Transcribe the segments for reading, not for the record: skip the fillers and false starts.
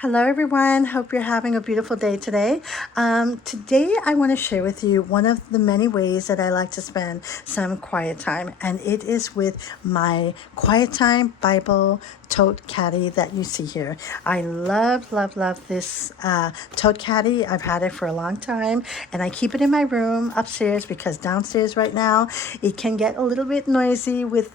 Hello, everyone. Hope you're having a beautiful day today. Today, I want to share with you one of the many ways that I like to spend some quiet time, and it is with my quiet time Bible tote caddy that you see here. I love this tote caddy. I've had it for a long time, and I keep it in my room upstairs because downstairs right now it can get a little bit noisy with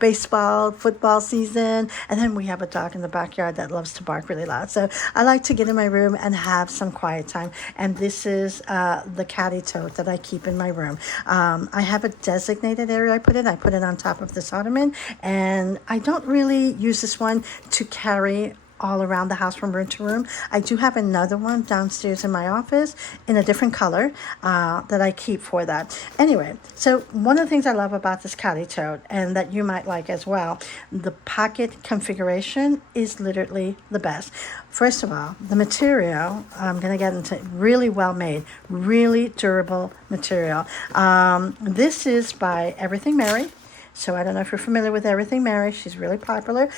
baseball, football season, and then we have a dog in the backyard that loves to bark really loud. So I like to get in my room and have some quiet time. And this is the caddy tote that I keep in my room. I have a designated area I put it. I put it on top of this ottoman. And I don't really use this one to carry all around the house from room to room. I do have another one downstairs in my office in a different color that I keep for that. Anyway, so one of the things I love about this caddy tote, and that you might like as well, the pocket configuration is literally the best. First of all, the material, I'm going to get into really well made, really durable material. This is by Everything Mary. So I don't know if you're familiar with Everything Mary. She's really popular.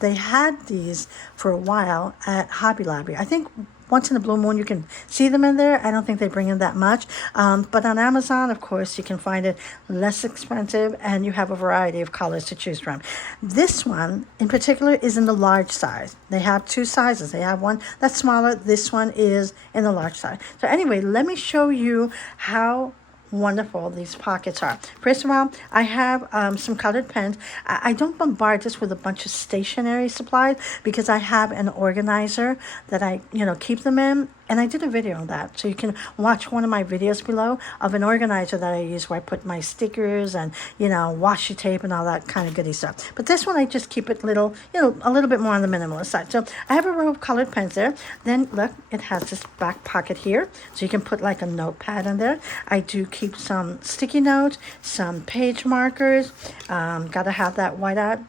They had these for a while at Hobby Lobby. I think once in a blue moon you can see them in there. I don't think they bring in that much. But on Amazon, of course, you can find it less expensive, and you have a variety of colors to choose from. This one in particular is in the large size. They have two sizes. They have one that's smaller. This one is in the large size. So anyway, let me show you how wonderful these pockets are. First of all, I have some colored pens. I don't bombard this with a bunch of stationery supplies because I have an organizer that I keep them in, and I did a video on that, so you can watch one of my videos below of an organizer that I use where I put my stickers and washi tape and all that kind of goody stuff. But this one I just keep it a little bit more on the minimalist side. So I have a row of colored pens there. Then look, it has this back pocket here, so you can put like a notepad in there. I do keep some sticky notes, some page markers. Gotta have that whiteout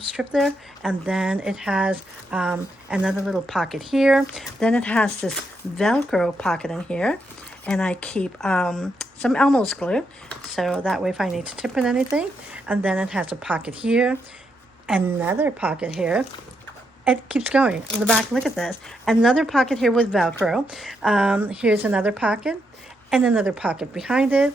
strip there. And then it has another little pocket here. Then it has this Velcro pocket in here, and I keep some Elmo's glue, so that way if I need to tip in anything. And then it has a pocket here, another pocket here. It keeps going in the back. Look at this, another pocket here with Velcro. Here's another pocket and another pocket behind it.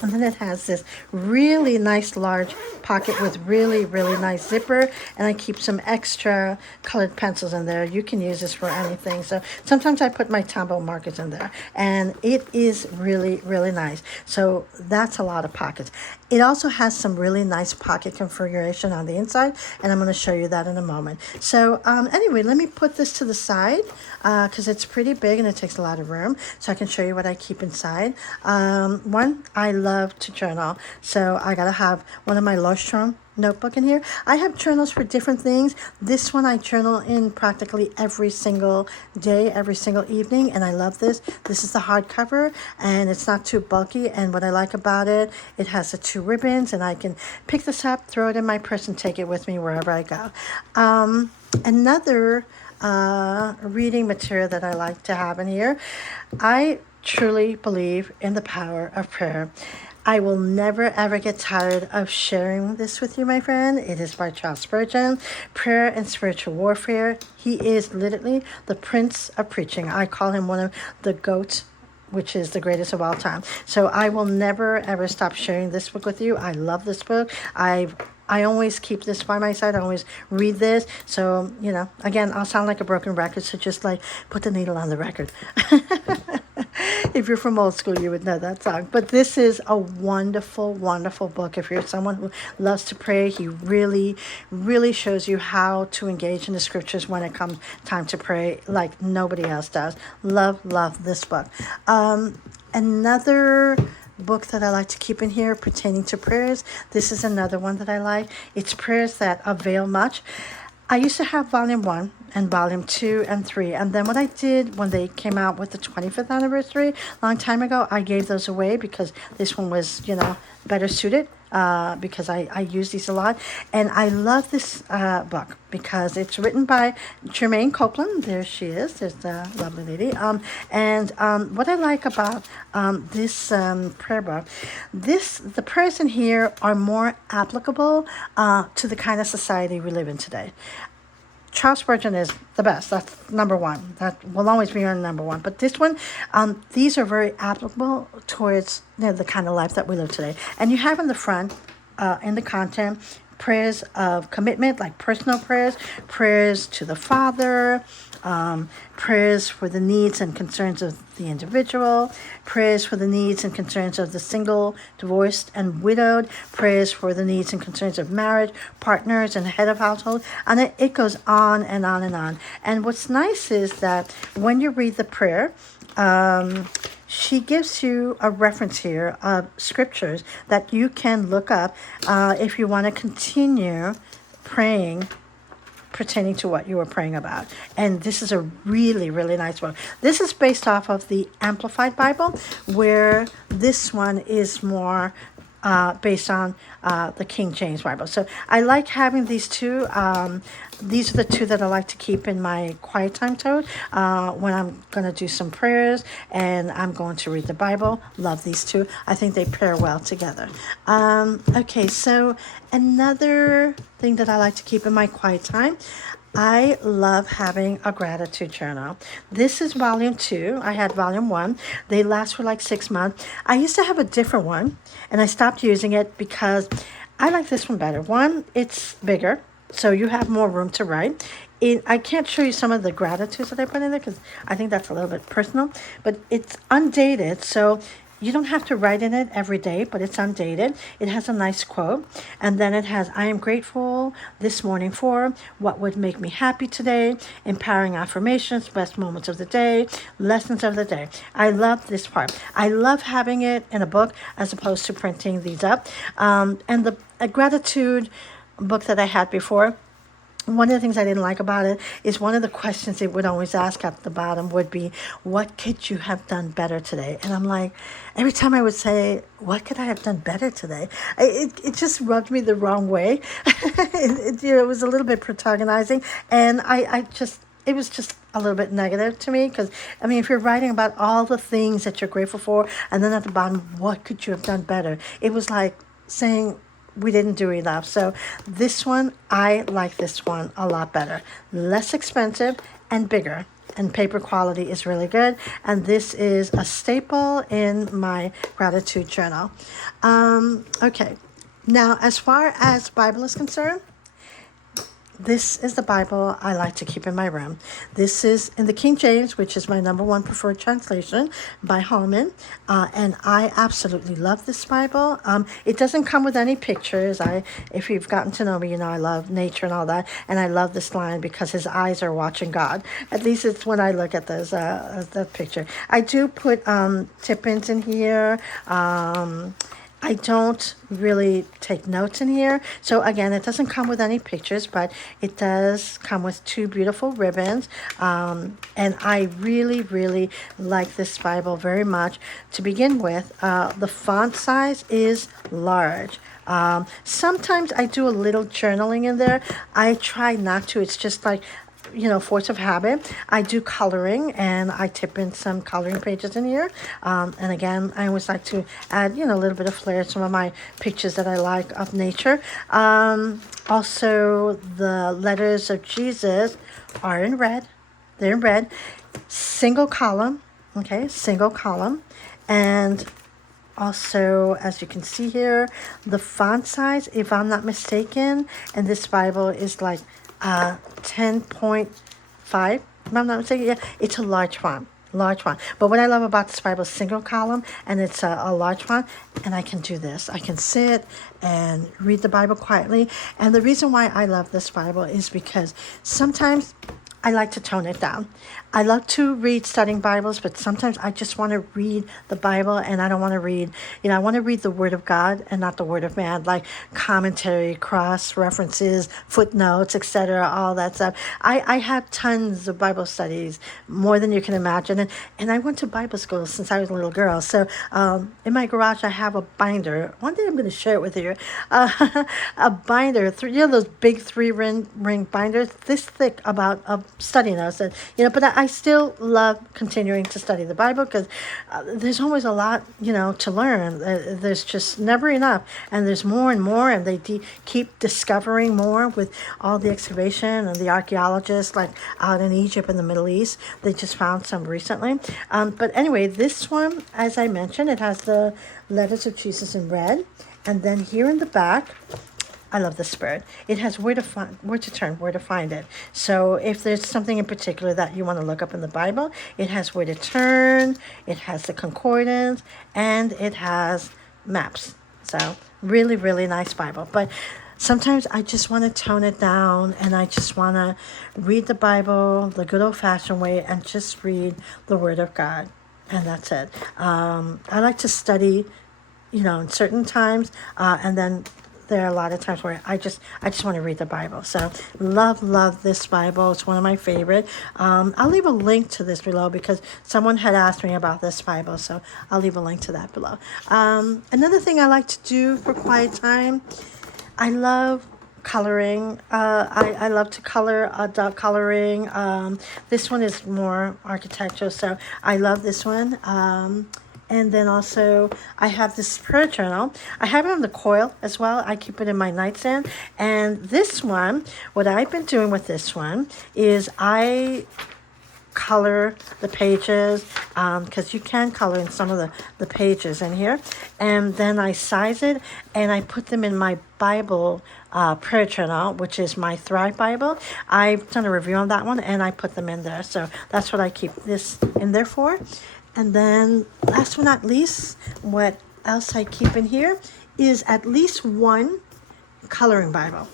And then it has this really nice large pocket with really nice zipper. And I keep some extra colored pencils in there. You can use this for anything. So sometimes I put my Tombow markers in there. And it is really nice. So that's a lot of pockets. It also has some really nice pocket configuration on the inside. And I'm going to show you that in a moment. So anyway, let me put this to the side because it's pretty big and it takes a lot of room. So I can show you what I keep inside. One, I love to journal, so I gotta have one of my Lostrom notebook in here. I have journals for different things. This one I journal in practically every single day, every single evening, and I love this. This is the hardcover, and it's not too bulky, and what I like about it, it has the two ribbons, and I can pick this up, throw it in my purse, and take it with me wherever I go. Another reading material that I like to have in here, I truly believe in the power of prayer. I will never ever get tired of sharing this with you, my friend. It is by Charles Spurgeon, Prayer and Spiritual Warfare. He is literally the Prince of Preaching. I call him one of the GOATs, which is the greatest of all time. So I will never ever stop sharing this book with you. I love this book. I always keep this by my side. I always read this. So, again, I'll sound like a broken record. So just like put the needle on the record. If you're from old school, you would know that song. But this is a wonderful book. If you're someone who loves to pray, he really shows you how to engage in the scriptures when it comes time to pray like nobody else does. Love this book. Another book that I like to keep in here pertaining to prayers. This is another one that I like. It's Prayers That Avail Much. I used to have volume 1 and volume 2 and 3. And then what I did when they came out with the 25th anniversary, a long time ago, I gave those away because this one was, better suited because I use these a lot. And I love this book because it's written by Jermaine Copeland. There she is. There's the lovely lady. And what I like about this prayer book, the prayers in here are more applicable to the kind of society we live in today. Charles Spurgeon is the best. That's number one. That will always be your number one. But this one, these are very applicable towards the kind of life that we live today. And you have in the front, in the content, prayers of commitment, like personal prayers, prayers to the Father, prayers for the needs and concerns of the individual, prayers for the needs and concerns of the single, divorced, and widowed, prayers for the needs and concerns of marriage, partners, and head of household. And it goes on and on and on. And what's nice is that when you read the prayer, she gives you a reference here of scriptures that you can look up if you want to continue praying pertaining to what you were praying about. And this is a really, really nice book. This is based off of the Amplified Bible, where this one is more based on the King James Bible. So I like having these two. These are the two that I like to keep in my quiet time, Tote, when I'm going to do some prayers and I'm going to read the Bible. Love these two. I think they pair well together. Okay, so another thing that I like to keep in my quiet time, I love having a gratitude journal. This is volume 2. I had volume 1. They last for like 6 months. I used to have a different one, and I stopped using it because I like this one better. One, it's bigger, so you have more room to write. I can't show you some of the gratitudes that I put in there because I think that's a little bit personal, but it's undated, so you don't have to write in it every day, but it's undated. It has a nice quote. And then it has, I am grateful this morning for what would make me happy today, empowering affirmations, best moments of the day, lessons of the day. I love this part. I love having it in a book as opposed to printing these up. And the a gratitude book that I had before, one of the things I didn't like about it is one of the questions it would always ask at the bottom would be, what could you have done better today? And I'm like, every time I would say, what could I have done better today? It just rubbed me the wrong way. It was a little bit protagonizing. And it was just a little bit negative to me because, I mean, if you're writing about all the things that you're grateful for, and then at the bottom, what could you have done better? It was like saying, we didn't do enough. So this one, I like this one a lot better. Less expensive and bigger. And paper quality is really good. And this is a staple in my gratitude journal. Okay. Now, as far as Bible is concerned, this is the Bible I like to keep in my room. This is in the King James, which is my number one preferred translation by Holman. And I absolutely love this Bible. It doesn't come with any pictures. If you've gotten to know me, you know I love nature and all that. And I love this line because his eyes are watching God. At least it's when I look at those that picture. I do put tip-ins in here. I don't really take notes in here. So again, it doesn't come with any pictures, but it does come with 2 beautiful ribbons. And I really, really like this Bible very much. To begin with, the font size is large. Sometimes I do a little journaling in there. I try not to. It's just like, force of habit. I do coloring and I tip in some coloring pages in here. And again, I always like to add, a little bit of flair, some of my pictures that I like of nature. Also, the letters of Jesus are in red. They're in red. Single column. Okay, single column. And also, as you can see here, the font size, if I'm not mistaken, and this Bible is like 10.5, if I'm not mistaken. Yeah, it's a large font. But what I love about this Bible is single column, and it's a large font, and I can do this. I can sit and read the Bible quietly. And the reason why I love this Bible is because sometimes I like to tone it down. I love to read studying Bibles, but sometimes I just want to read the Bible and I don't want to read, I want to read the Word of God and not the Word of man, like commentary, cross references, footnotes, etc., all that stuff. I have tons of Bible studies, more than you can imagine. And I went to Bible school since I was a little girl. So in my garage, I have a binder. One day I'm going to share it with you. A binder, those big 3-ring binders, this thick, about studying those, and but I still love continuing to study the Bible, because there's always a lot to learn. There's just never enough, and there's more and more, and they keep discovering more with all the excavation and the archaeologists, like out in Egypt and the Middle East. They just found some recently. But anyway, this one, as I mentioned, it has the letters of Jesus in red, and then here in the back, I love the spread. It has where to turn, where to find it. So if there's something in particular that you want to look up in the Bible, it has where to turn, it has the concordance, and it has maps. So really, really nice Bible. But sometimes I just want to tone it down, and I just want to read the Bible the good old-fashioned way and just read the Word of God. And that's it. I like to study, in certain times, and then there are a lot of times where I just want to read the Bible. So love this Bible. It's one of my favorite. I'll leave a link to this below, because someone had asked me about this Bible. So I'll leave a link to that below. Another thing I like to do for quiet time, I love coloring. I love to color, dot coloring. This one is more architectural, so I love this one. And then also I have this prayer journal. I have it on the coil as well. I keep it in my nightstand. And this one, what I've been doing with this one is I color the pages, because you can color in some of the pages in here. And then I size it, and I put them in my Bible prayer journal, which is my Thrive Bible. I've done a review on that one, and I put them in there. So that's what I keep this in there for. And then last but not least, what else I keep in here is at least one coloring Bible.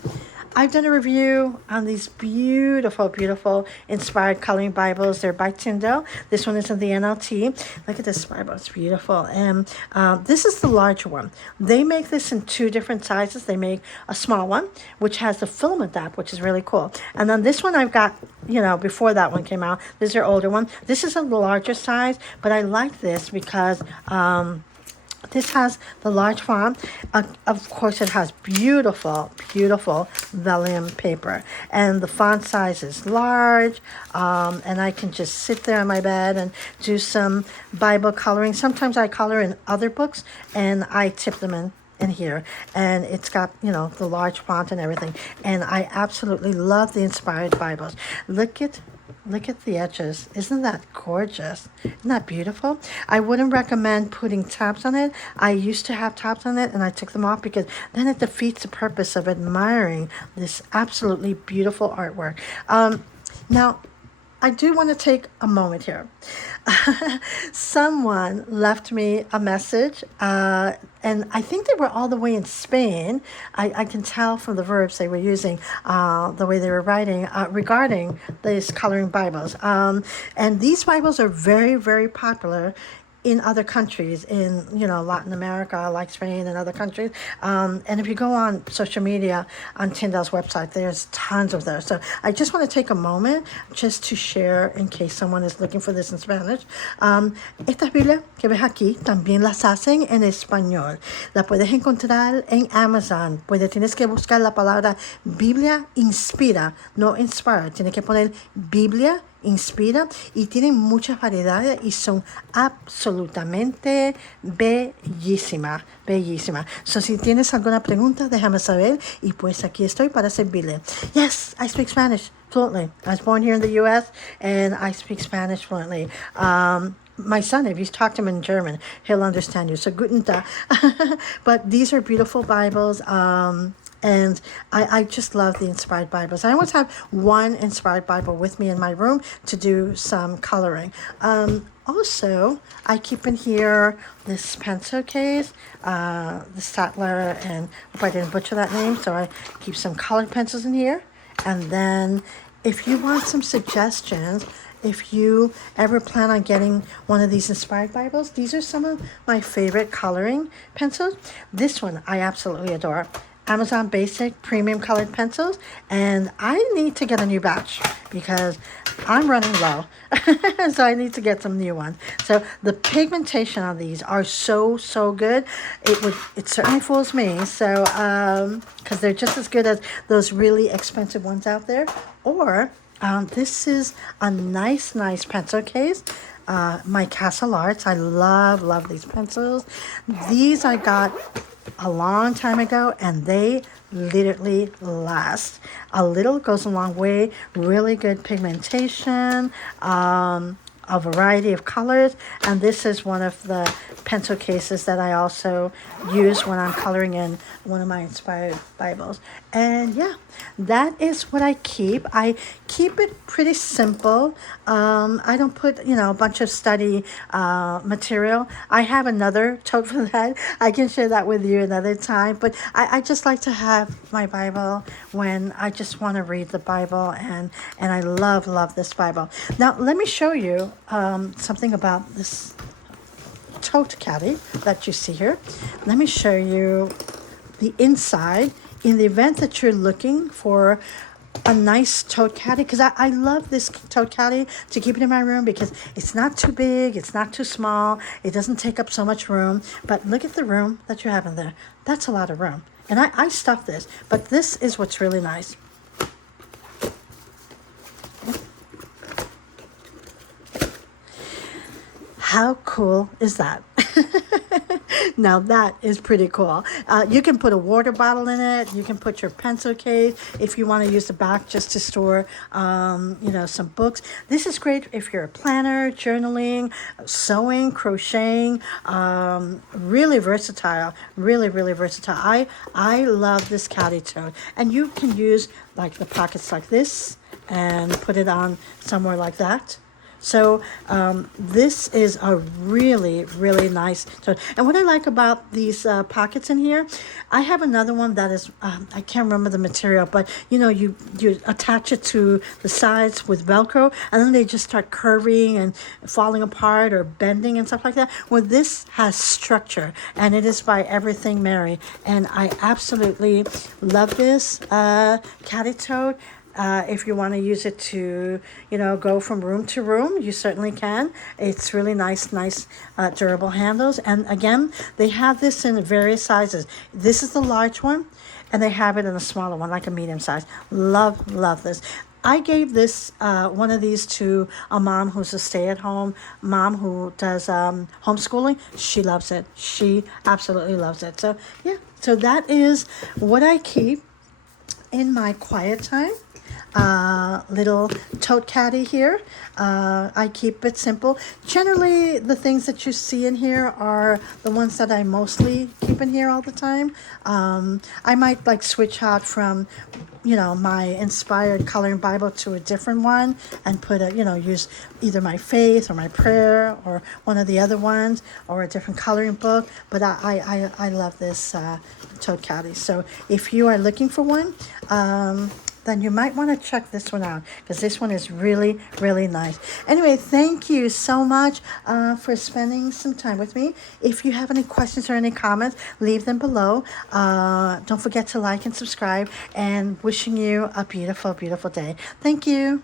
I've done a review on these beautiful, beautiful inspired coloring Bibles. They're by Tyndale. This one is in the NLT. Look at this Bible. It's beautiful. And this is the large one. They make this in two different sizes. They make a small one, which has the filament app, which is really cool. And then this one I've got, before that one came out. This is their older one. This is a larger size, but I like this because this has the large font. Of course, it has beautiful, beautiful vellum paper. And the font size is large. And I can just sit there on my bed and do some Bible coloring. Sometimes I color in other books, and I tip them in here. And it's got, the large font and everything. And I absolutely love the inspired Bibles. Look at the edges. Isn't that gorgeous? Isn't that beautiful? I wouldn't recommend putting tabs on it. I used to have tabs on it, and I took them off, because then it defeats the purpose of admiring this absolutely beautiful artwork. Now, I do want to take a moment here. Someone left me a message, and I think they were all the way in Spain. I can tell from the verbs they were using, the way they were writing, regarding these coloring Bibles. And these Bibles are very, very popular in other countries, in Latin America, like Spain and other countries. And if you go on social media, on Tyndale's website, there's tons of those. So I just want to take a moment just to share, in case someone is looking for this in Spanish. Esta Biblia que ves aquí también las hacen en español. La puedes encontrar en Amazon. Tienes que buscar la palabra Biblia Inspira, no Inspire. Tienes que poner Biblia Inspira, y tienen muchas variedades y son absolutamente bellísimas. So, si tienes alguna pregunta, déjame saber, y pues aquí estoy para servirle. Yes, I speak Spanish fluently. I was born here in the U.S. and I speak Spanish fluently. My son, if you talk to him in German, he'll understand you. So, guten Tag. But these are beautiful Bibles. And I just love the inspired Bibles. I always have one inspired Bible with me in my room to do some coloring. Also, I keep in here this pencil case, the Statler, and I hope I didn't butcher that name, so I keep some colored pencils in here. And then if you want some suggestions, if you ever plan on getting one of these inspired Bibles, these are some of my favorite coloring pencils. This one I absolutely adore. Amazon Basic Premium Colored Pencils, and I need to get a new batch because I'm running low. So I need to get some new ones. So the pigmentation on these are so good. It certainly fools me. So because they're just as good as those really expensive ones out there. Or This is a nice pencil case. My Castle Arts. I love these pencils. These I got a long time ago, and they literally last. A little goes a long way. Really good pigmentation. A variety of colors, and this is one of the pencil cases that I also use when I'm coloring in one of my inspired Bibles. And yeah, that is what I keep. I keep it pretty simple. I don't put, a bunch of study material. I have another tote for that. I can share that with you another time, but I just like to have my Bible when I just want to read the Bible, and I love this Bible. Now let me show you something about this tote caddy that you see here. Let me show you the inside in the event that you're looking for a nice tote caddy, because I love this tote caddy to keep it in my room because it's not too big, it's not too small, it doesn't take up so much room. But look at the room that you have in there. That's a lot of room. And I stuff this, but this is what's really nice. How cool is that? Now that is pretty cool. You can put a water bottle in it. You can put your pencil case if you want to use the back just to store, some books. This is great if you're a planner, journaling, sewing, crocheting. Really versatile. Really versatile. I love this caddy tote. And you can use like the pockets like this and put it on somewhere like that. So this is a really nice tote. And what I like about these pockets in here, I have another one that is, I can't remember the material, but you attach it to the sides with Velcro, and then they just start curving and falling apart or bending and stuff like that. Well, this has structure, and it is by Everything Mary. And I absolutely love this caddy tote. If you want to use it to, go from room to room, you certainly can. It's really nice, durable handles. And again, they have this in various sizes. This is the large one, and they have it in a smaller one, like a medium size. Love this. I gave this one of these to a mom who's a stay-at-home mom who does homeschooling. She loves it. She absolutely loves it. So yeah, so that is what I keep in my quiet time. Little tote caddy here. I keep it simple. Generally, the things that you see in here are the ones that I mostly keep in here all the time. I might like switch out from, my inspired coloring Bible to a different one and put use either my faith or my prayer or one of the other ones or a different coloring book. But I love this tote caddy. So if you are looking for one, then you might want to check this one out because this one is really nice. Anyway, thank you so much for spending some time with me. If you have any questions or any comments, leave them below. Don't forget to like and subscribe, and wishing you a beautiful day. Thank you.